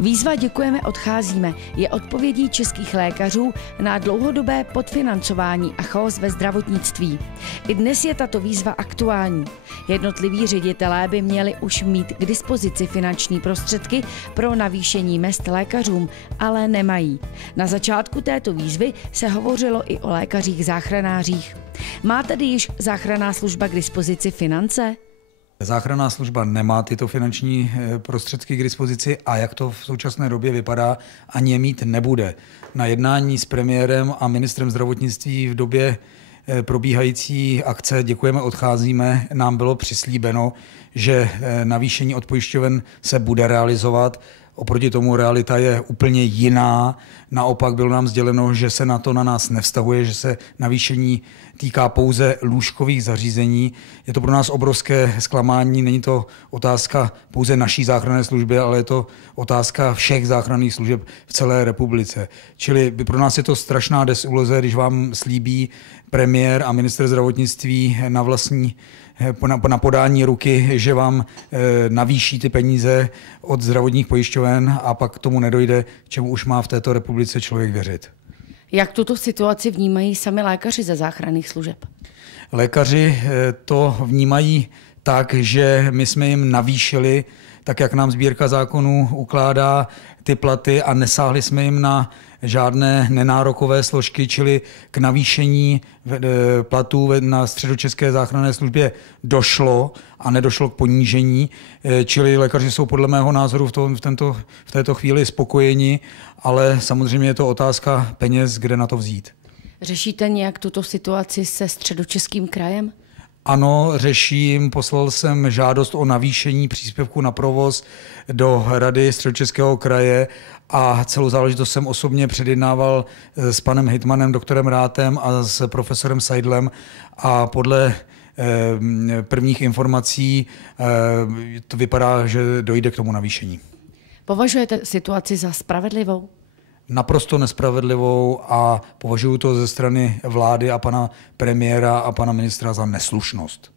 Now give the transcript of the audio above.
Výzva Děkujeme, odcházíme je odpovědí českých lékařů na dlouhodobé podfinancování a chaos ve zdravotnictví. I dnes je tato výzva aktuální. Jednotliví ředitelé by měli už mít k dispozici finanční prostředky pro navýšení mezd lékařům, ale nemají. Na začátku této výzvy se hovořilo i o lékařích záchranářích. Má tedy již záchranná služba k dispozici finance? Záchranná služba nemá tyto finanční prostředky k dispozici a jak to v současné době vypadá, ani je mít nebude. Na jednání s premiérem a ministrem zdravotnictví v době probíhající akce Děkujeme, odcházíme nám bylo přislíbeno, že navýšení od pojišťoven se bude realizovat. Oproti tomu realita je úplně jiná. Naopak bylo nám sděleno, že se na to na nás nevztahuje, že se navýšení týká pouze lůžkových zařízení. Je to pro nás obrovské zklamání. Není to otázka pouze naší záchranné služby, ale je to otázka všech záchranných služeb v celé republice. Čili pro nás je to strašná desiluze, když vám slíbí premiér a ministr zdravotnictví na podání ruky, že vám navýší ty peníze od zdravotních pojišťoven a pak k tomu nedojde, čemu už má v této republice člověk věřit. Jak tuto situaci vnímají sami lékaři ze záchranných služeb? Lékaři to vnímají tak, že my jsme jim navýšili, tak jak nám sbírka zákonů ukládá, ty platy a nesáhli jsme jim na žádné nenárokové složky, čili k navýšení platů na Středočeské záchranné službě došlo a nedošlo k ponížení, čili lékaři jsou podle mého názoru v této chvíli spokojeni, ale samozřejmě je to otázka peněz, kde na to vzít. Řešíte nějak tuto situaci se Středočeským krajem? Ano, řeším. Poslal jsem žádost o navýšení příspěvku na provoz do Rady Středočeského kraje a celou záležitost jsem osobně předjednával s panem hejtmanem doktorem Rátem a s profesorem Seidlem a podle prvních informací to vypadá, že dojde k tomu navýšení. Považujete situaci za spravedlivou? Naprosto nespravedlivou a považuji to ze strany vlády a pana premiéra a pana ministra za neslušnost.